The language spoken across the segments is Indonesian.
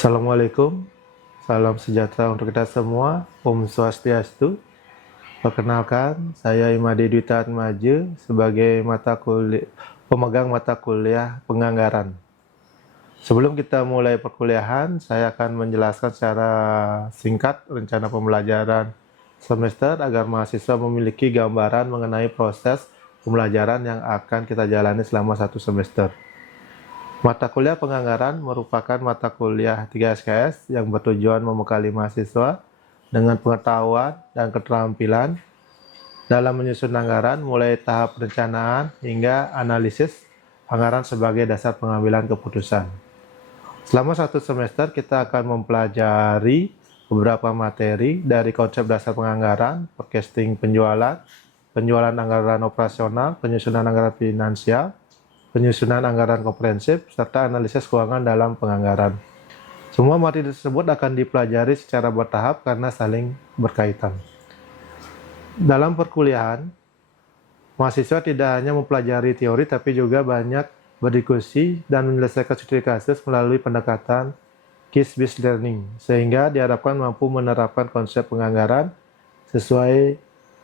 Assalamualaikum, salam sejahtera untuk kita semua, Om Swastiastu. Perkenalkan, saya Imade Dwita Atmaja sebagai pemegang mata kuliah penganggaran. Sebelum kita mulai perkuliahan, saya akan menjelaskan secara singkat rencana pembelajaran semester agar mahasiswa memiliki gambaran mengenai proses pembelajaran yang akan kita jalani selama satu semester. Mata kuliah penganggaran merupakan mata kuliah 3 SKS yang bertujuan membekali mahasiswa dengan pengetahuan dan keterampilan dalam menyusun anggaran mulai tahap perencanaan hingga analisis anggaran sebagai dasar pengambilan keputusan. Selama satu semester kita akan mempelajari beberapa materi dari konsep dasar penganggaran, forecasting penjualan, penjualan anggaran operasional, penyusunan anggaran finansial, penyusunan anggaran komprehensif, serta analisis keuangan dalam penganggaran. Semua materi tersebut akan dipelajari secara bertahap karena saling berkaitan. Dalam perkuliahan, mahasiswa tidak hanya mempelajari teori tapi juga banyak berdiskusi dan menyelesaikan studi kasus melalui pendekatan case-based learning, sehingga diharapkan mampu menerapkan konsep penganggaran sesuai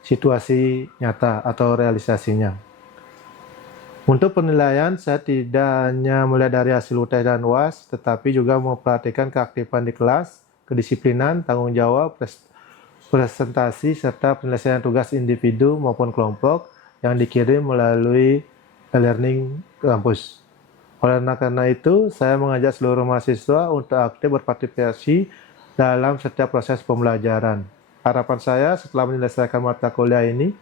situasi nyata atau realisasinya. Untuk penilaian, saya tidak hanya melihat dari hasil UTS dan UAS, tetapi juga memperhatikan keaktifan di kelas, kedisiplinan, tanggung jawab, presentasi, serta penyelesaian tugas individu maupun kelompok yang dikirim melalui e-learning kampus. Oleh karena itu, saya mengajak seluruh mahasiswa untuk aktif berpartisipasi dalam setiap proses pembelajaran. Harapan saya setelah menyelesaikan mata kuliah ini,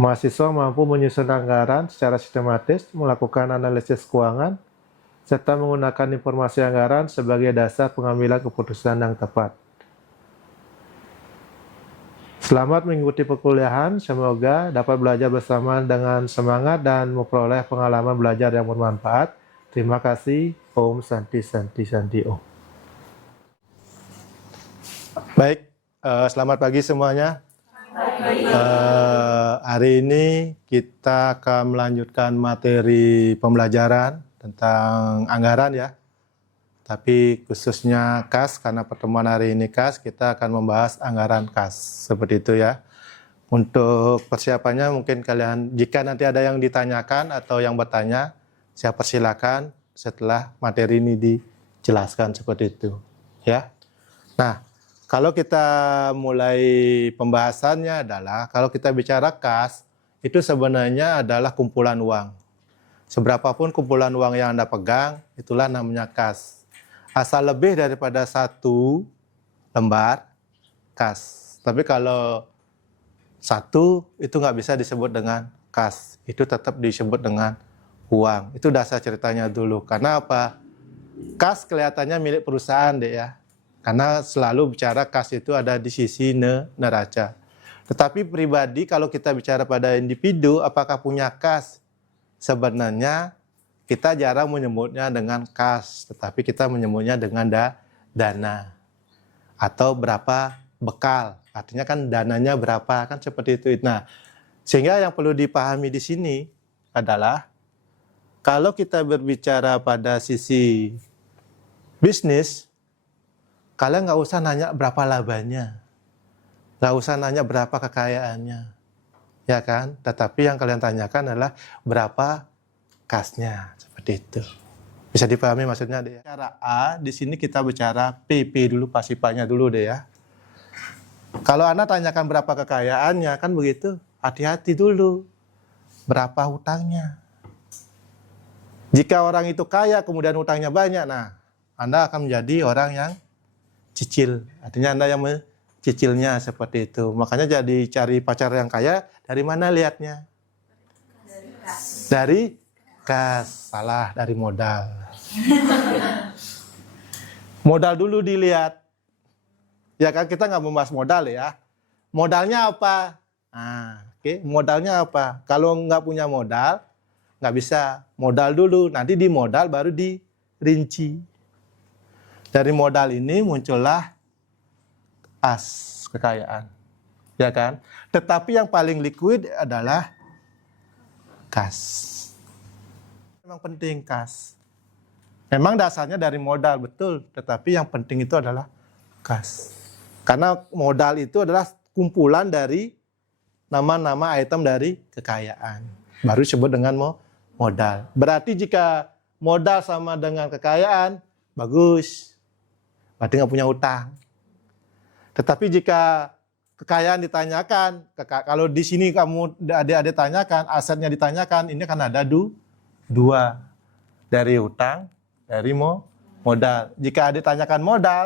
mahasiswa mampu menyusun anggaran secara sistematis, melakukan analisis keuangan, serta menggunakan informasi anggaran sebagai dasar pengambilan keputusan yang tepat. Selamat mengikuti perkuliahan, semoga dapat belajar bersama dengan semangat dan memperoleh pengalaman belajar yang bermanfaat. Terima kasih. Om Santi Santi Santi Om. Baik, selamat pagi semuanya. Hari ini kita akan melanjutkan materi pembelajaran tentang anggaran ya. Tapi khususnya kas, karena pertemuan hari ini kas, kita akan membahas anggaran kas. Seperti itu ya. Untuk persiapannya mungkin kalian, jika nanti ada yang ditanyakan atau yang bertanya, saya persilakan setelah materi ini dijelaskan seperti itu. Ya. Nah, kalau kita mulai pembahasannya adalah, kalau kita bicara kas, itu sebenarnya adalah kumpulan uang. Seberapapun kumpulan uang yang Anda pegang, itulah namanya kas. Asal lebih daripada satu lembar, kas. Tapi kalau satu, itu nggak bisa disebut dengan kas. Itu tetap disebut dengan uang. Itu dasar ceritanya dulu. Karena apa? Kas kelihatannya milik perusahaan deh ya. Karena selalu bicara kas itu ada di sisi neraca. Tetapi pribadi kalau kita bicara pada individu, apakah punya kas? Sebenarnya kita jarang menyebutnya dengan kas, tetapi kita menyebutnya dengan dana. Atau berapa bekal, artinya kan dananya berapa, kan seperti itu. Nah, sehingga yang perlu dipahami di sini adalah, kalau kita berbicara pada sisi bisnis, kalian nggak usah nanya berapa labanya, nggak usah nanya berapa kekayaannya, ya kan? Tetapi yang kalian tanyakan adalah berapa kasnya, seperti itu. Bisa dipahami maksudnya deh. Cara A, di sini kita bicara PP dulu, pasifannya dulu deh ya. Kalau Anda tanyakan berapa kekayaannya, kan begitu, hati-hati dulu. Berapa hutangnya? Jika orang itu kaya, kemudian hutangnya banyak, nah, Anda akan menjadi orang yang cicil, artinya Anda yang mencicilnya seperti itu. Makanya jadi cari pacar yang kaya, dari mana lihatnya? Dari kas. Salah, dari modal. Modal dulu dilihat. Ya kan, kita nggak membahas modal ya. Modalnya apa? Nah, modalnya apa? Kalau nggak punya modal, nggak bisa. Modal dulu, nanti di modal baru dirinci. Dari modal ini muncullah as, kekayaan. Ya kan? Tetapi yang paling liquid adalah kas. Memang penting kas. Memang dasarnya dari modal, betul. Tetapi yang penting itu adalah kas. Karena modal itu adalah kumpulan dari nama-nama item dari kekayaan. Baru disebut dengan modal. Berarti jika modal sama dengan kekayaan, bagus. Berarti nggak punya utang. Tetapi jika kekayaan ditanyakan, kalau di sini kamu adik-adik tanyakan, asetnya ditanyakan, ini kan ada dua. Dari utang, dari modal. Jika adik tanyakan modal,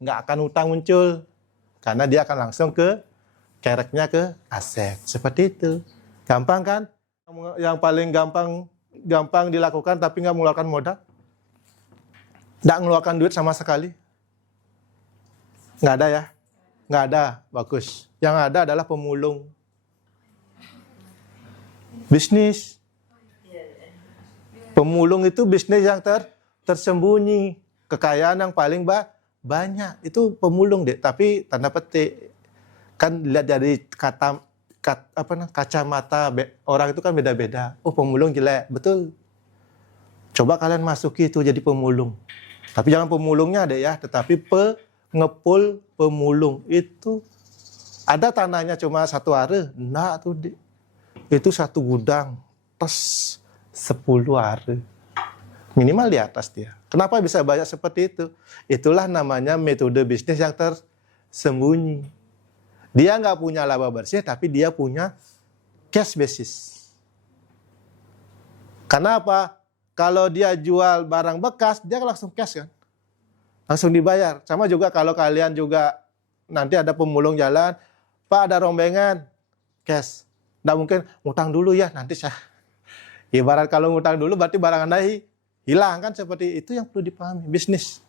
nggak akan utang muncul. Karena dia akan langsung kereknya ke aset. Seperti itu. Gampang kan? Yang paling gampang dilakukan tapi nggak mengeluarkan modal. Nggak mengeluarkan duit sama sekali. Nggak ada ya? Nggak ada. Bagus. Yang ada adalah pemulung. Bisnis. Pemulung itu bisnis yang tersembunyi. Kekayaan yang paling banyak. Itu pemulung, deh. Tapi tanda petik. Kan lihat dari kacamata orang itu kan beda-beda. Oh, pemulung jelek. Betul. Coba kalian masuki itu jadi pemulung. Tapi jangan pemulungnya deh ya. Tetapi ngepul pemulung. Itu ada tanahnya cuma 1 are. Enggak tuh, deh. Itu 1 gudang. Tes 10 are. Minimal di atas dia. Kenapa bisa banyak seperti itu? Itulah namanya metode bisnis yang tersembunyi. Dia nggak punya laba bersih, tapi dia punya cash basis. Karena apa? Kalau dia jual barang bekas, dia langsung cash kan? Langsung dibayar. Sama juga kalau kalian juga nanti ada pemulung jalan, Pak ada rombengan, cash. Nggak mungkin ngutang dulu ya, nanti saya. Ibarat kalau ngutang dulu berarti barang Anda hilang kan, seperti itu yang perlu dipahami. Bisnis.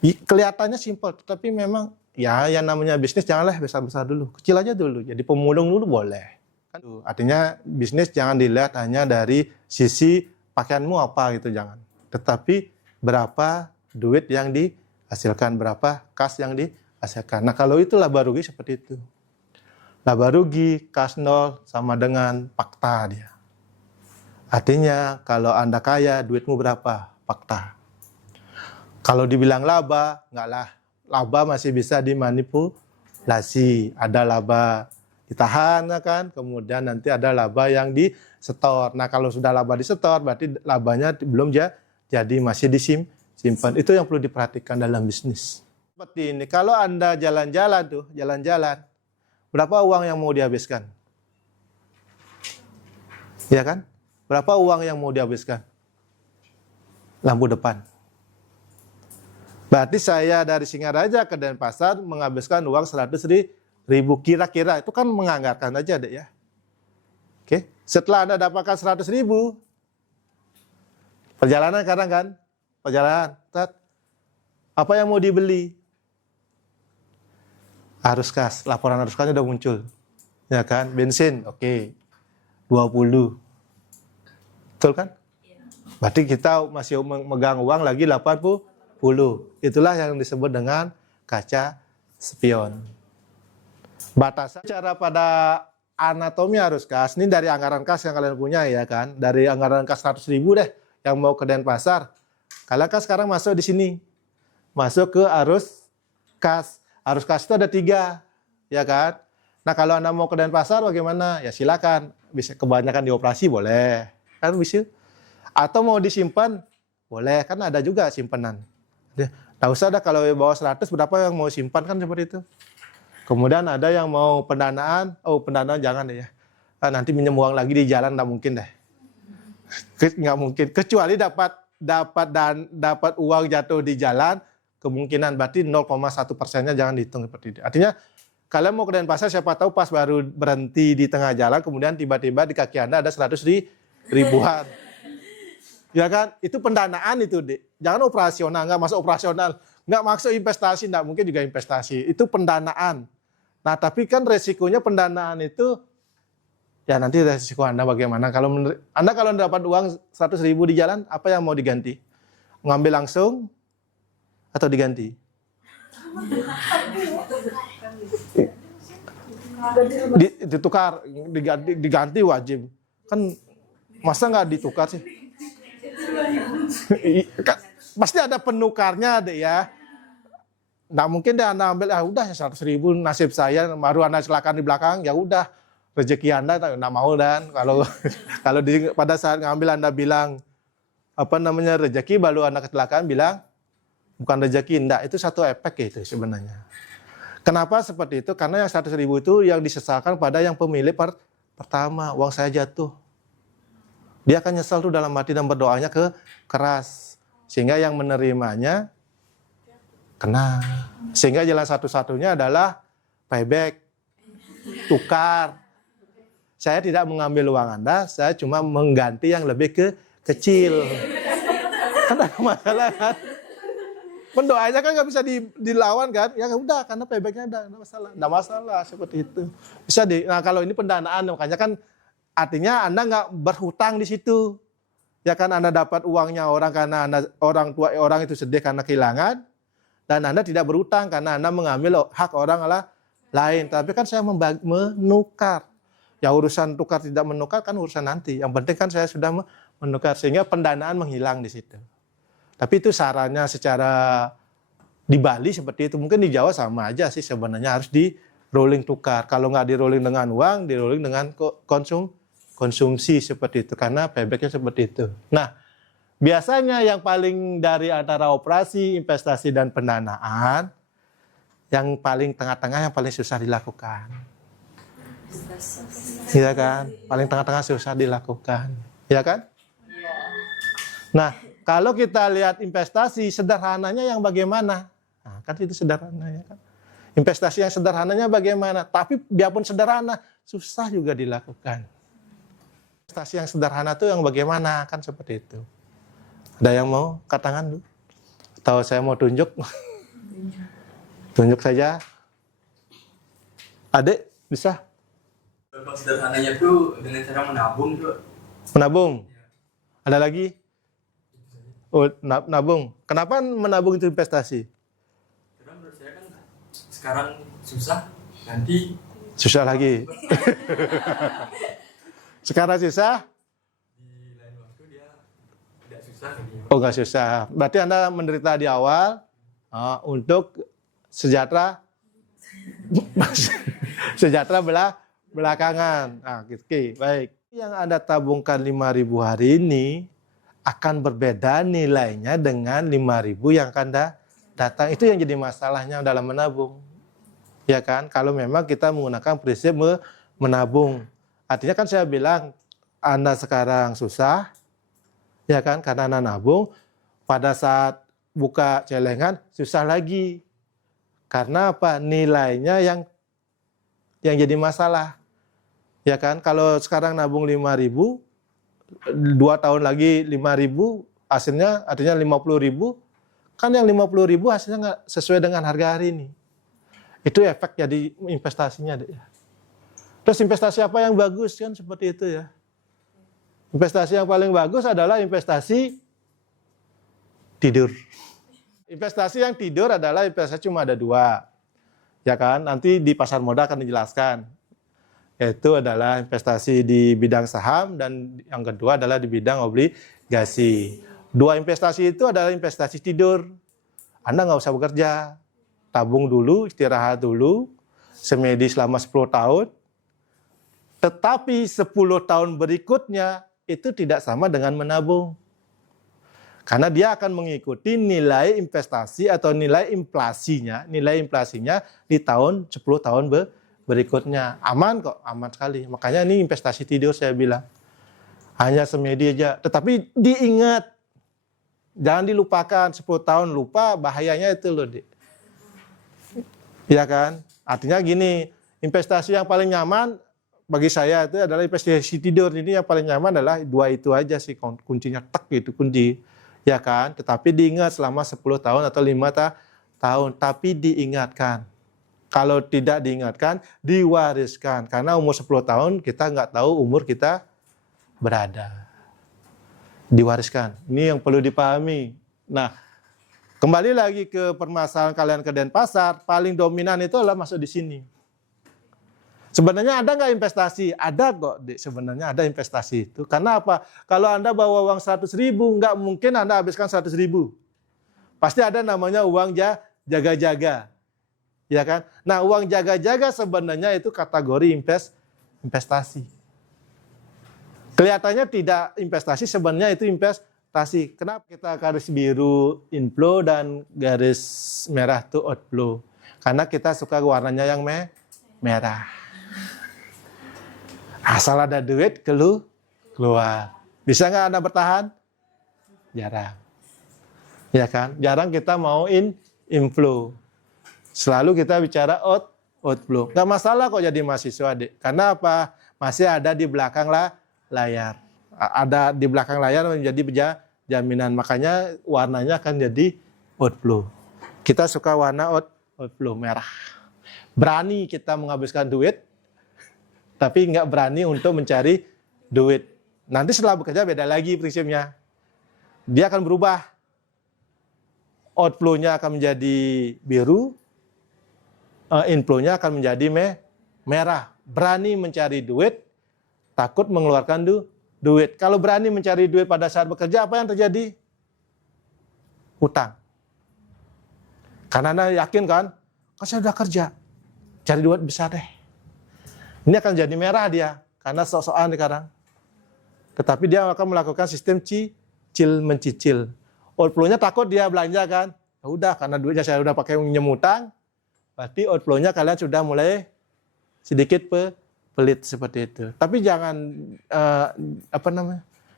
Kelihatannya simpel, tetapi memang ya yang namanya bisnis janganlah besar-besar dulu. Kecil aja dulu. Jadi pemulung dulu boleh. Kan, artinya bisnis jangan dilihat hanya dari sisi pakaianmu apa gitu, jangan. Tetapi berapa duit yang dihasilkan, berapa kas yang dihasilkan. Nah kalau itu laba rugi seperti itu. Laba rugi, kas nol sama dengan fakta dia. Artinya kalau Anda kaya, duitmu berapa? Fakta. Kalau dibilang laba, enggak lah. Laba masih bisa dimanipulasi. Ada laba ditahan kan, kemudian nanti ada laba yang disetor. Nah kalau sudah laba disetor, berarti labanya belum jadi, masih disimpan. Itu yang perlu diperhatikan dalam bisnis. Seperti ini, kalau Anda jalan-jalan, berapa uang yang mau dihabiskan? Ya kan? Berapa uang yang mau dihabiskan? Lampu depan. Berarti saya dari Singaraja ke Denpasar menghabiskan uang 100.000 kira-kira. Itu kan menganggarkan aja deh ya. Oke. Setelah Anda dapatkan 100.000, perjalanan kadang kan? Perjalanan. Apa yang mau dibeli? Arus kas. Laporan arus kasnya udah muncul. Ya kan? Bensin, oke. 20. Betul kan? Berarti kita masih memegang uang lagi 80. Itulah yang disebut dengan kaca spion. Batasan cara pada anatomi arus kas, ini dari anggaran kas yang kalian punya ya kan? Dari anggaran kas 100.000 deh yang mau ke Denpasar. Kalian kan sekarang masuk di sini. Masuk ke arus kas. Arus kas itu ada 3, ya kan? Nah kalau Anda mau ke Denpasar bagaimana? Ya silakan. Bisa kebanyakan dioperasi boleh. Kan bisa. Atau mau disimpan, boleh. Kan ada juga simpanan. Nah usah dah kalau bawa 100, berapa yang mau simpan kan seperti itu. Kemudian ada yang mau pendanaan. Oh pendanaan jangan deh ya. Nanti minjem uang lagi di jalan, nggak mungkin deh. Nggak mungkin. Kecuali dapat uang jatuh di jalan, kemungkinan berarti 0,1%-nya jangan dihitung seperti itu. Artinya kalian mau ke Denpasar, siapa tahu pas baru berhenti di tengah jalan, kemudian tiba-tiba di kaki Anda ada 100.000-an. Ya kan? Itu pendanaan itu, Dek. Jangan operasional, nggak masuk operasional. Nggak masuk investasi, nggak mungkin juga investasi. Itu pendanaan. Nah, tapi kan resikonya pendanaan itu, ya nanti resiko Anda bagaimana. Anda kalau dapat uang 100.000 di jalan, apa yang mau diganti? Ngambil langsung atau diganti? Ditukar, diganti wajib. Kan masa nggak ditukar sih? pasti ada penukarnya deh ya. Nggak mungkin deh Anda ambil, udah 100.000 nasib saya, baru Anda silakan di belakang, ya udah rezeki Anda, nggak mau dan kalau kalau pada saat ngambil Anda bilang rezeki, baru Anda kecelakaan bilang bukan rezeki, enggak, itu satu efek itu sebenarnya. Kenapa seperti itu? Karena yang 100.000 itu yang disesalkan pada yang pemilik pertama, uang saya jatuh. Dia akan nyesal tuh dalam hati dan berdoanya keras. Sehingga yang menerimanya kena. Sehingga jalan satu-satunya adalah payback, tukar. Saya tidak mengambil uang Anda, saya cuma mengganti yang lebih kecil. Kan ada masalah kan? Pendoanya kan nggak bisa dilawan kan? Ya udah, karena paybacknya ada, nggak masalah seperti itu. Bisa nah kalau ini pendanaan, makanya kan artinya Anda nggak berhutang di situ. Ya kan Anda dapat uangnya orang karena orang tua orang itu sedih karena kehilangan, dan Anda tidak berhutang karena Anda mengambil hak orang lain. Tapi kan saya menukar. Ya urusan tukar tidak menukar kan urusan nanti. Yang penting kan saya sudah menukar, sehingga pendanaan menghilang di situ. Tapi itu sarannya secara di Bali seperti itu. Mungkin di Jawa sama aja sih sebenarnya, harus di rolling tukar. Kalau nggak di rolling dengan uang, di rolling dengan konsumsi seperti itu. Karena paybacknya seperti itu. Nah, biasanya yang paling dari antara operasi, investasi, dan pendanaan, yang paling tengah-tengah, yang paling susah dilakukan. Iya kan? Paling tengah-tengah susah dilakukan. Iya kan? Nah, kalau kita lihat investasi, sederhananya yang bagaimana? Nah, kan itu sederhana ya kan. Investasi yang sederhananya bagaimana? Tapi biarpun sederhana, susah juga dilakukan. Investasi yang sederhana itu yang bagaimana? Kan seperti itu. Ada yang mau angkat tangan dulu? Atau saya mau tunjuk? Tunjuk saja. Adik, bisa? Kalau sederhananya tuh dengan cara menabung tuh. Menabung? Ada lagi? Oh, nabung. Kenapa menabung itu investasi? Karena menurut saya kan sekarang susah, nanti susah lagi. Sekarang susah? Di lain waktu dia tidak susah lagi. Oh, nggak susah. Berarti Anda menderita di awal untuk sejahtera sejahtera belakangan. Nah, oke, baik. Yang Anda tabungkan 5.000 hari ini akan berbeda nilainya dengan 5.000 yang akan datang. Itu yang jadi masalahnya dalam menabung. Ya kan? Kalau memang kita menggunakan prinsip menabung. Artinya kan saya bilang, Anda sekarang susah, ya kan? Karena Anda nabung, pada saat buka celengan susah lagi. Karena apa? Nilainya yang jadi masalah. Ya kan? Kalau sekarang nabung 5.000, 2 tahun lagi 5.000, hasilnya artinya 50.000, kan yang 50.000 hasilnya nggak sesuai dengan harga hari ini. Itu efek jadi investasinya deh. Terus investasi apa yang bagus kan seperti itu ya. Investasi yang paling bagus adalah investasi tidur. Investasi yang tidur adalah investasi cuma ada 2. Ya kan? Nanti di pasar modal akan dijelaskan. Yaitu adalah investasi di bidang saham, dan yang kedua adalah di bidang obligasi. 2 investasi itu adalah investasi tidur. Anda nggak usah bekerja, tabung dulu, istirahat dulu, semedi selama 10 tahun. Tetapi 10 tahun berikutnya itu tidak sama dengan menabung. Karena dia akan mengikuti nilai investasi atau nilai inflasinya di tahun 10 tahun berikutnya. Aman kok, aman sekali. Makanya ini investasi tidur saya bilang. Hanya semedi aja. Tetapi diingat. Jangan dilupakan. 10 tahun lupa, bahayanya itu loh. Iya kan? Artinya gini, investasi yang paling nyaman bagi saya itu adalah investasi tidur. Ini yang paling nyaman adalah 2 itu aja sih. Kuncinya gitu, kunci. Ya kan? Tetapi diingat selama 10 tahun atau 5 tahun. Tapi diingatkan. Kalau tidak diingatkan, diwariskan. Karena umur 10 tahun kita nggak tahu umur kita berada. Diwariskan. Ini yang perlu dipahami. Nah, kembali lagi ke permasalahan kalian ke Denpasar, paling dominan itu adalah masuk di sini. Sebenarnya ada nggak investasi? Ada kok, sebenarnya ada investasi itu. Karena apa? Kalau Anda bawa uang 100.000, nggak mungkin Anda habiskan 100.000. Pasti ada namanya uang jaga-jaga. Ya kan? Nah, uang jaga-jaga sebenarnya itu kategori investasi. Kelihatannya tidak investasi, sebenarnya itu investasi. Kenapa kita garis biru inflow dan garis merah itu outflow? Karena kita suka warnanya yang merah. Asal ada duit keluar. Bisa nggak Anda bertahan? Jarang. Ya kan? Jarang kita mau inflow. Selalu kita bicara outflow. Nggak masalah kok jadi mahasiswa, Dek. Karena apa? Masih ada di belakang layar. Ada di belakang layar menjadi jaminan. Makanya warnanya akan jadi outflow. Kita suka warna outflow, merah. Berani kita menghabiskan duit, tapi nggak berani untuk mencari duit. Nanti setelah bekerja beda lagi prinsipnya. Dia akan berubah. Outflow-nya akan menjadi biru, inflow-nya akan menjadi merah. Berani mencari duit, takut mengeluarkan duit. Kalau berani mencari duit pada saat bekerja, apa yang terjadi? Utang. Karena Anda yakin kan saya sudah kerja, cari duit besar deh. Ini akan jadi merah dia, karena sok-sokan sekarang. Tetapi dia akan melakukan sistem cicil mencicil. Outflow-nya takut dia belanja kan. Ya udah, karena duitnya saya udah pakai nyemutang, berarti outflow-nya kalian sudah mulai sedikit pelit seperti itu. Tapi jangan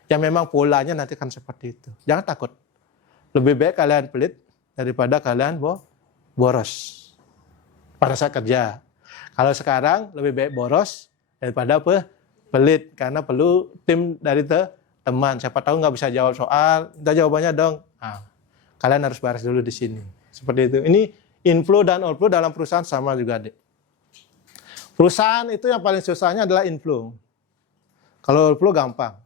yang memang polanya nanti kan seperti itu. Jangan takut. Lebih baik kalian pelit daripada kalian boros pada saat kerja. Kalau sekarang lebih baik boros daripada pelit, karena perlu tim dari teman. Siapa tahu nggak bisa jawab soal, minta jawabannya dong. Nah, kalian harus baris dulu di sini. Seperti itu. Ini inflow dan outflow dalam perusahaan sama juga, Dek. Perusahaan itu yang paling susahnya adalah inflow. Kalau outflow gampang.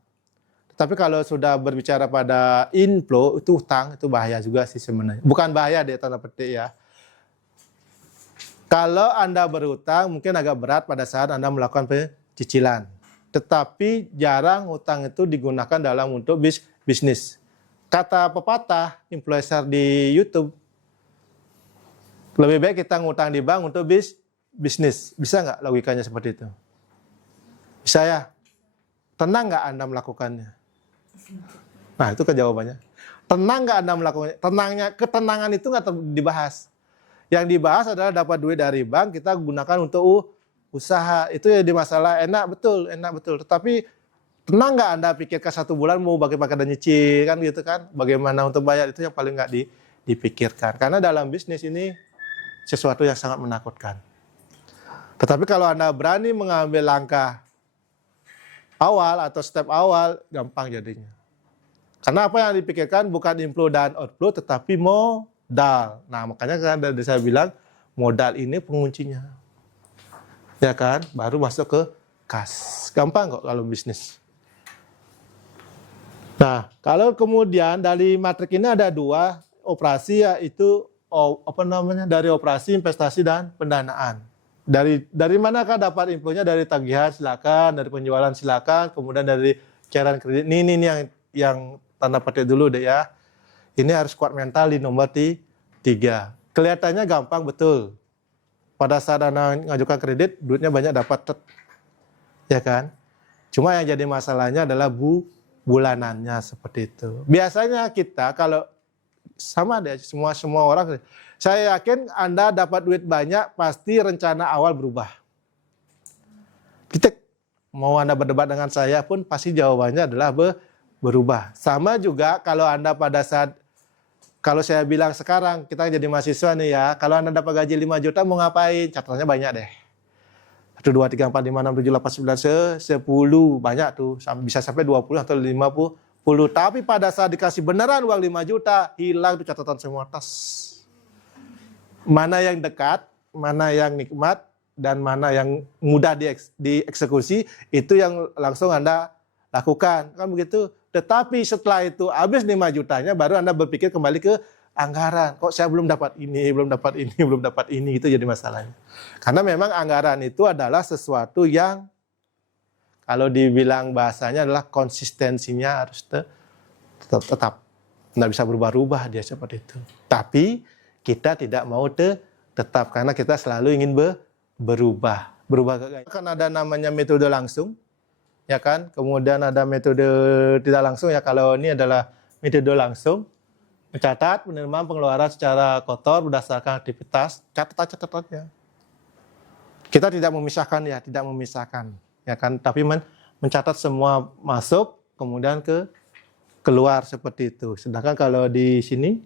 Tapi kalau sudah berbicara pada inflow, itu utang, itu bahaya juga sih sebenarnya. Bukan bahaya, Dek, tanda petik ya. Kalau Anda berutang, mungkin agak berat pada saat Anda melakukan cicilan. Tetapi jarang utang itu digunakan dalam untuk bisnis. Kata pepatah influencer di YouTube, lebih baik kita ngutang di bank untuk bisnis. Bisa nggak logikanya seperti itu? Bisa ya? Tenang nggak Anda melakukannya? Nah, itu kan jawabannya. Tenang nggak Anda melakukannya? Ketenangan itu nggak dibahas. Yang dibahas adalah dapat duit dari bank, kita gunakan untuk usaha. Itu ya di masalah enak betul. Tetapi tenang nggak Anda pikirkan 1 bulan mau bagaimana dan nyicil kan gitu kan? Bagaimana untuk bayar, itu yang paling nggak dipikirkan. Karena dalam bisnis ini sesuatu yang sangat menakutkan. Tetapi kalau Anda berani mengambil langkah awal atau step awal, gampang jadinya. Karena apa yang dipikirkan bukan inflow dan outflow, tetapi modal. Nah, makanya kan dari saya bilang modal ini penguncinya. Ya kan? Baru masuk ke kas. Gampang kok kalau bisnis. Nah, kalau kemudian dari matrik ini ada 2 operasi, yaitu dari operasi, investasi, dan pendanaan. Dari manakah dapat infonya? Dari tagihan silakan, dari penjualan silakan, kemudian dari cairan kredit. Ini yang tanda petik dulu deh ya. Ini harus kuat mental di nomor 3. Kelihatannya gampang betul. Pada saat Anda mengajukan kredit, duitnya banyak dapat. Ya kan? Cuma yang jadi masalahnya adalah bulanannya seperti itu. Biasanya kita kalau sama deh, semua orang, saya yakin Anda dapat duit banyak, pasti rencana awal berubah. Kita mau Anda berdebat dengan saya pun pasti jawabannya adalah berubah. Sama juga kalau Anda pada saat, kalau saya bilang sekarang kita jadi mahasiswa nih ya, kalau Anda dapat gaji 5 juta mau ngapain? Catatannya banyak deh. 1, 2, 3, 4, 5, 6, 7, 8, 9, 10, banyak tuh. Bisa sampai 20 atau 50. Tapi pada saat dikasih beneran uang 5 juta, hilang tuh catatan semua tas. Mana yang dekat, mana yang nikmat, dan mana yang mudah dieksekusi, itu yang langsung Anda lakukan. Kan begitu. Tetapi setelah itu habis 5 jutanya, baru Anda berpikir kembali ke anggaran. Kok saya belum dapat ini, belum dapat ini, itu jadi masalahnya. Karena memang anggaran itu adalah sesuatu yang kalau dibilang bahasanya adalah konsistensinya harus tetap. Nggak bisa berubah-ubah dia seperti itu. Tapi kita tidak mau tetap karena kita selalu ingin berubah. Kan ada namanya metode langsung, ya kan? Kemudian ada metode tidak langsung ya. Kalau ini adalah metode langsung, mencatat penerimaan pengeluaran secara kotor berdasarkan aktivitas, catat ya. Kita tidak memisahkan ya, ya kan? Tapi mencatat semua masuk, kemudian keluar seperti itu. Sedangkan kalau di sini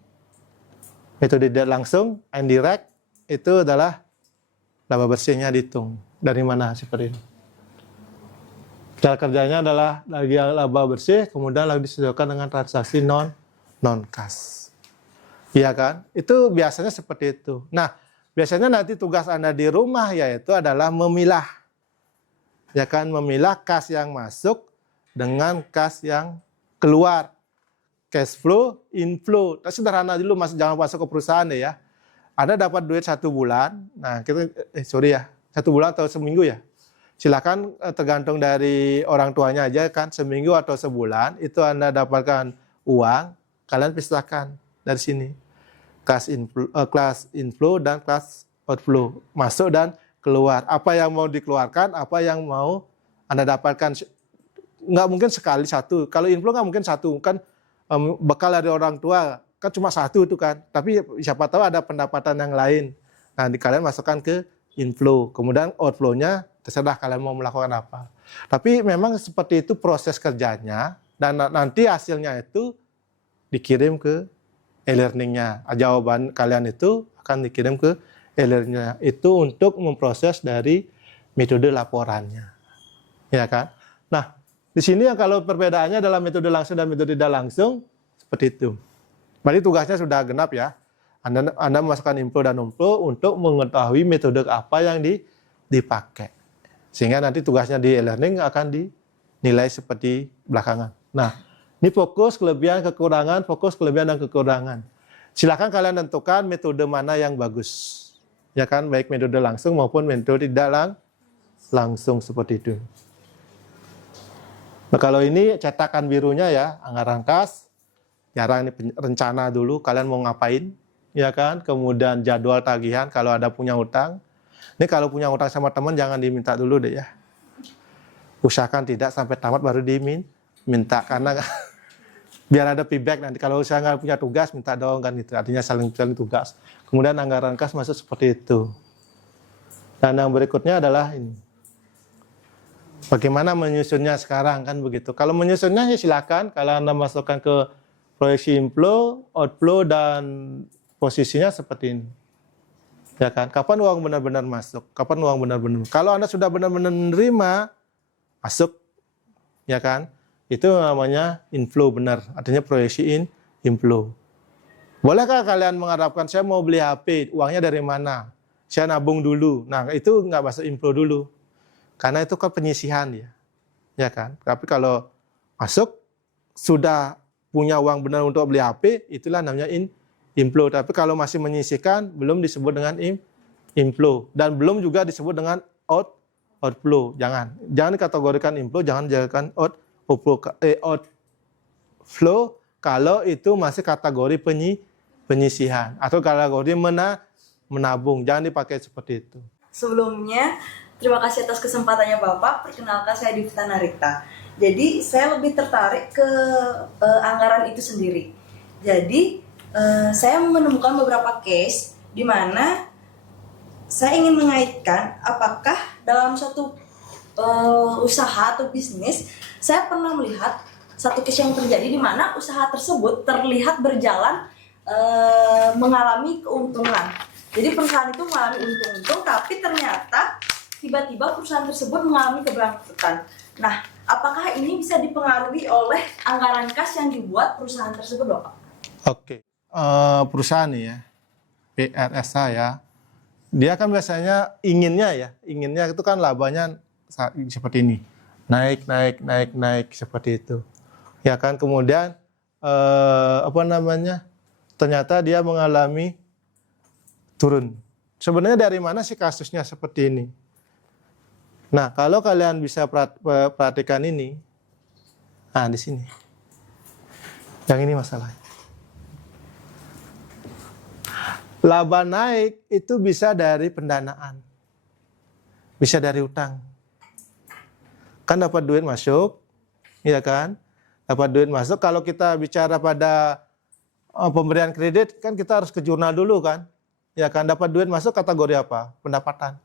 metode tidak langsung, indirect, itu adalah laba bersihnya dihitung. Dari mana seperti ini. Cara kerjanya adalah lagi laba bersih, kemudian lagi disesuaikan dengan transaksi non-kas. Iya kan? Itu biasanya seperti itu. Nah, biasanya nanti tugas Anda di rumah yaitu adalah memilah. Ya kan? Memilah kas yang masuk dengan kas yang keluar. Cash flow, inflow. Sederhana dulu, Mas, jangan masuk ke perusahaan ya. Anda dapat duit 1 bulan. Nah, kita 1 bulan atau seminggu ya. Silakan tergantung dari orang tuanya aja kan, seminggu atau sebulan itu Anda dapatkan uang, kalian pisahkan dari sini. Cash inflow dan cash outflow. Masuk dan keluar. Apa yang mau dikeluarkan, apa yang mau Anda dapatkan. Nggak mungkin sekali satu. Kalau inflow nggak mungkin satu. Kan bekal dari orang tua kan cuma satu itu kan, tapi siapa tahu ada pendapatan yang lain. Nah, kalian masukkan ke inflow, kemudian outflow-nya terserah kalian mau melakukan apa. Tapi memang seperti itu proses kerjanya, dan nanti hasilnya itu dikirim ke e-learning-nya. Jawaban kalian itu akan dikirim ke e-learning-nya. Itu untuk memproses dari metode laporannya, ya kan? Nah, di sini kalau perbedaannya dalam metode langsung dan metode tidak langsung seperti itu. Berarti tugasnya sudah genap ya. Anda memasukkan inflow dan outflow untuk mengetahui metode apa yang dipakai. Sehingga nanti tugasnya di e-learning akan dinilai seperti belakangan. Nah, ini fokus, kelebihan, kekurangan, fokus, kelebihan, dan kekurangan. Silakan kalian tentukan metode mana yang bagus. Ya kan, baik metode langsung maupun metode tidak langsung seperti itu. Nah, kalau ini cetakan birunya ya, anggaran kas, jarang ini rencana dulu, kalian mau ngapain, ya kan? Kemudian jadwal tagihan kalau ada punya utang. Ini kalau punya utang sama teman jangan diminta dulu deh ya. Usahakan tidak sampai tamat baru diminta, karena biar ada feedback nanti. Kalau saya nggak punya tugas, minta dong kan gitu. Artinya saling tugas. Kemudian anggaran kas masuk seperti itu. Dan yang berikutnya adalah ini. Bagaimana menyusunnya sekarang kan begitu. Kalau menyusunnya ya silakan. Kalau Anda masukkan ke proyeksi inflow, outflow, dan posisinya seperti ini. Ya kan? Kapan uang benar-benar masuk? Kapan uang benar-benar? Kalau Anda sudah benar-benar menerima, masuk. Ya kan? Itu namanya inflow benar. Artinya proyeksi inflow. Bolehkah kalian mengharapkan saya mau beli HP, uangnya dari mana? Saya nabung dulu. Nah, itu nggak masuk inflow dulu. Karena itu kan penyisihan ya kan. Tapi kalau masuk sudah punya uang benar untuk beli HP, itulah namanya inflow. Tapi kalau masih menyisihkan, belum disebut dengan inflow, dan belum juga disebut dengan outflow. Jangan dikategorikan inflow, jangan dijadikan outflow kalau itu masih kategori penyisihan atau kategori menabung. Jangan dipakai seperti itu. Sebelumnya, terima kasih atas kesempatannya Bapak. Perkenalkan, saya Divta Narita. Jadi saya lebih tertarik ke anggaran itu sendiri. Jadi saya menemukan beberapa case di mana saya ingin mengaitkan apakah dalam suatu usaha atau bisnis, saya pernah melihat satu case yang terjadi di mana usaha tersebut terlihat berjalan mengalami keuntungan. Jadi perusahaan itu mengalami untung-untung, tapi ternyata tiba-tiba perusahaan tersebut mengalami keberangkatan. Nah, apakah ini bisa dipengaruhi oleh anggaran kas yang dibuat perusahaan tersebut, Bapak? Oke. Perusahaan nih ya, PRSA ya, dia kan biasanya inginnya itu kan labanya seperti ini, naik seperti itu, ya kan. Kemudian ternyata dia mengalami turun. Sebenarnya dari mana sih kasusnya seperti ini? Nah, kalau kalian bisa perhatikan ini, nah di sini, yang ini masalahnya. Laba naik itu bisa dari pendanaan, bisa dari utang. Kan dapat duit masuk, ya kan? Dapat duit masuk. Kalau kita bicara pada pemberian kredit, kan kita harus ke jurnal dulu kan? Ya kan? Dapat duit masuk kategori apa? Pendapatan.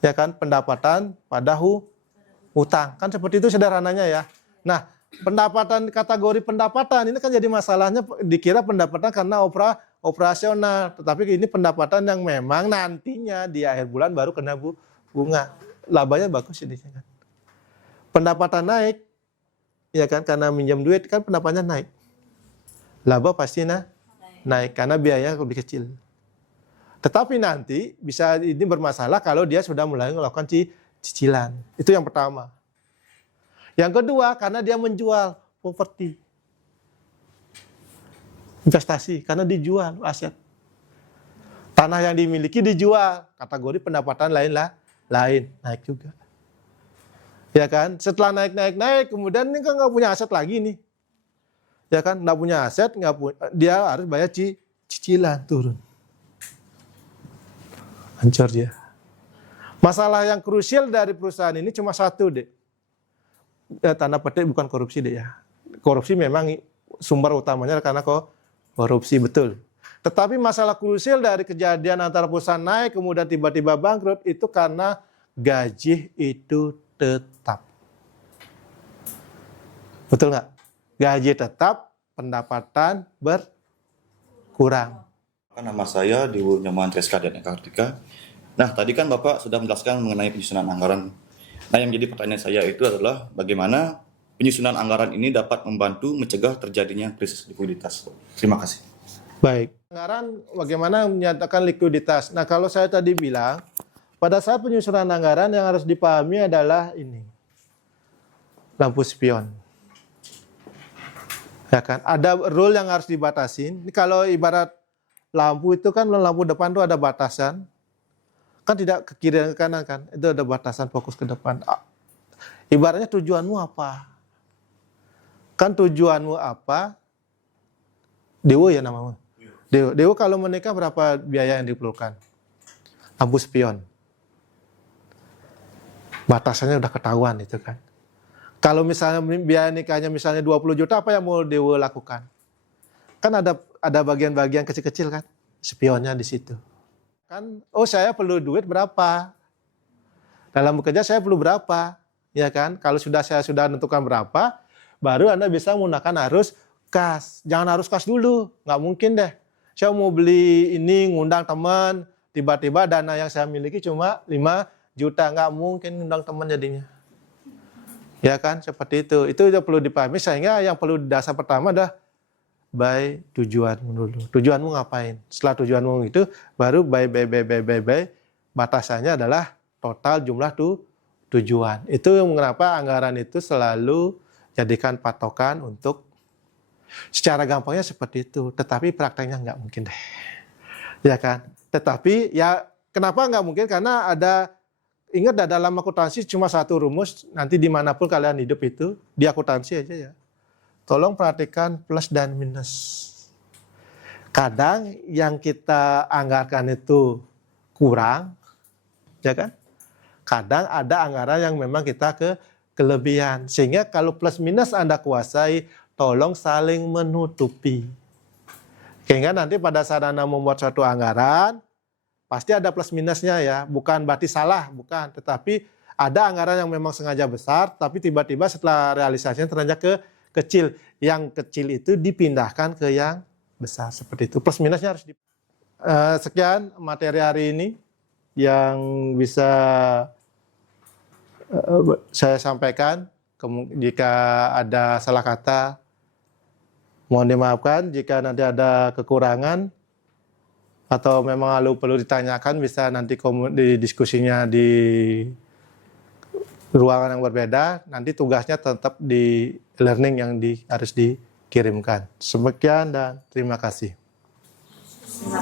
Ya kan? Pendapatan pada hutang. Kan seperti itu sederhananya ya. Nah, pendapatan kategori pendapatan ini kan jadi masalahnya dikira pendapatan karena operasional, tetapi ini pendapatan yang memang nantinya di akhir bulan baru kena bunga. Labanya bagus ini kan. Pendapatan naik, ya kan, karena minjam duit kan pendapatannya naik. Laba pasti naik karena biayanya lebih kecil. Tetapi nanti bisa ini bermasalah kalau dia sudah mulai melakukan cicilan. Itu yang pertama. Yang kedua, karena dia menjual properti. Investasi, karena dijual aset. Tanah yang dimiliki dijual, kategori pendapatan lain, naik juga. Ya kan, setelah naik, kemudian ini kan nggak punya aset lagi nih. Ya kan, nggak punya aset, dia harus bayar cicilan, turun. Hancur dia. Masalah yang krusial dari perusahaan ini cuma satu, deh. Ya, tanda petik bukan korupsi deh ya. Korupsi memang sumber utamanya karena korupsi, betul. Tetapi masalah krusial dari kejadian antara perusahaan naik kemudian tiba-tiba bangkrut itu karena gaji itu tetap. Betul nggak? Gaji tetap, pendapatan berkurang. Nama saya Dewo Nyoman Treska dan Eka Kartika. Nah, tadi kan Bapak sudah menjelaskan mengenai penyusunan anggaran. Nah, yang jadi pertanyaan saya itu adalah bagaimana penyusunan anggaran ini dapat membantu mencegah terjadinya krisis likuiditas. Terima kasih. Baik. Anggaran bagaimana menyatakan likuiditas. Nah, kalau saya tadi bilang, pada saat penyusunan anggaran yang harus dipahami adalah ini. Lampu spion. Ya kan? Ada rule yang harus dibatasin. Ini kalau ibarat lampu itu kan lampu depan itu ada batasan. Kan tidak ke kiri dan ke kanan kan. Itu ada batasan fokus ke depan. Ibaratnya tujuanmu apa? Kan tujuanmu apa? Dewo ya namamu? Dewo kalau menikah berapa biaya yang diperlukan? Lampu spion. Batasannya udah ketahuan itu kan. Kalau misalnya biaya nikahnya misalnya 20 juta, apa yang mau Dewo lakukan? Kan ada bagian-bagian kecil-kecil kan, spionnya di situ. Kan, oh saya perlu duit berapa? Dalam bekerja saya perlu berapa? Ya kan? Kalau saya sudah menentukan berapa, baru Anda bisa menggunakan arus kas. Jangan arus kas dulu, nggak mungkin deh. Saya mau beli ini, ngundang teman, tiba-tiba dana yang saya miliki cuma 5 juta, nggak mungkin ngundang teman jadinya. Ya kan, seperti itu. Itu udah perlu dipahami, sehingga yang perlu dasar pertama adalah by tujuanmu dulu. Tujuanmu ngapain? Setelah tujuanmu itu, baru by. Batasannya adalah total jumlah tujuan. Itu mengapa anggaran itu selalu jadikan patokan untuk secara gampangnya seperti itu. Tetapi prakteknya nggak mungkin deh. Ya kan? Tetapi ya kenapa nggak mungkin? Karena ingat dalam akuntansi cuma satu rumus, nanti dimanapun kalian hidup itu, di akuntansi aja ya. Tolong perhatikan plus dan minus. Kadang yang kita anggarkan itu kurang, ya kan? Kadang ada anggaran yang memang kita kelebihan. Sehingga kalau plus minus Anda kuasai, tolong saling menutupi. Sehingga nanti pada saat Anda membuat suatu anggaran, pasti ada plus minusnya ya. Bukan berarti salah, bukan. Tetapi ada anggaran yang memang sengaja besar, tapi tiba-tiba setelah realisasinya ternyata kecil. Yang kecil itu dipindahkan ke yang besar. Seperti itu. Plus minusnya harus sekian materi hari ini yang bisa saya sampaikan. Jika ada salah kata, mohon dimaafkan. Jika nanti ada kekurangan atau memang perlu ditanyakan, bisa nanti diskusinya di ruangan yang berbeda. Nanti tugasnya tetap di learning yang harus dikirimkan. Sekian dan terima kasih.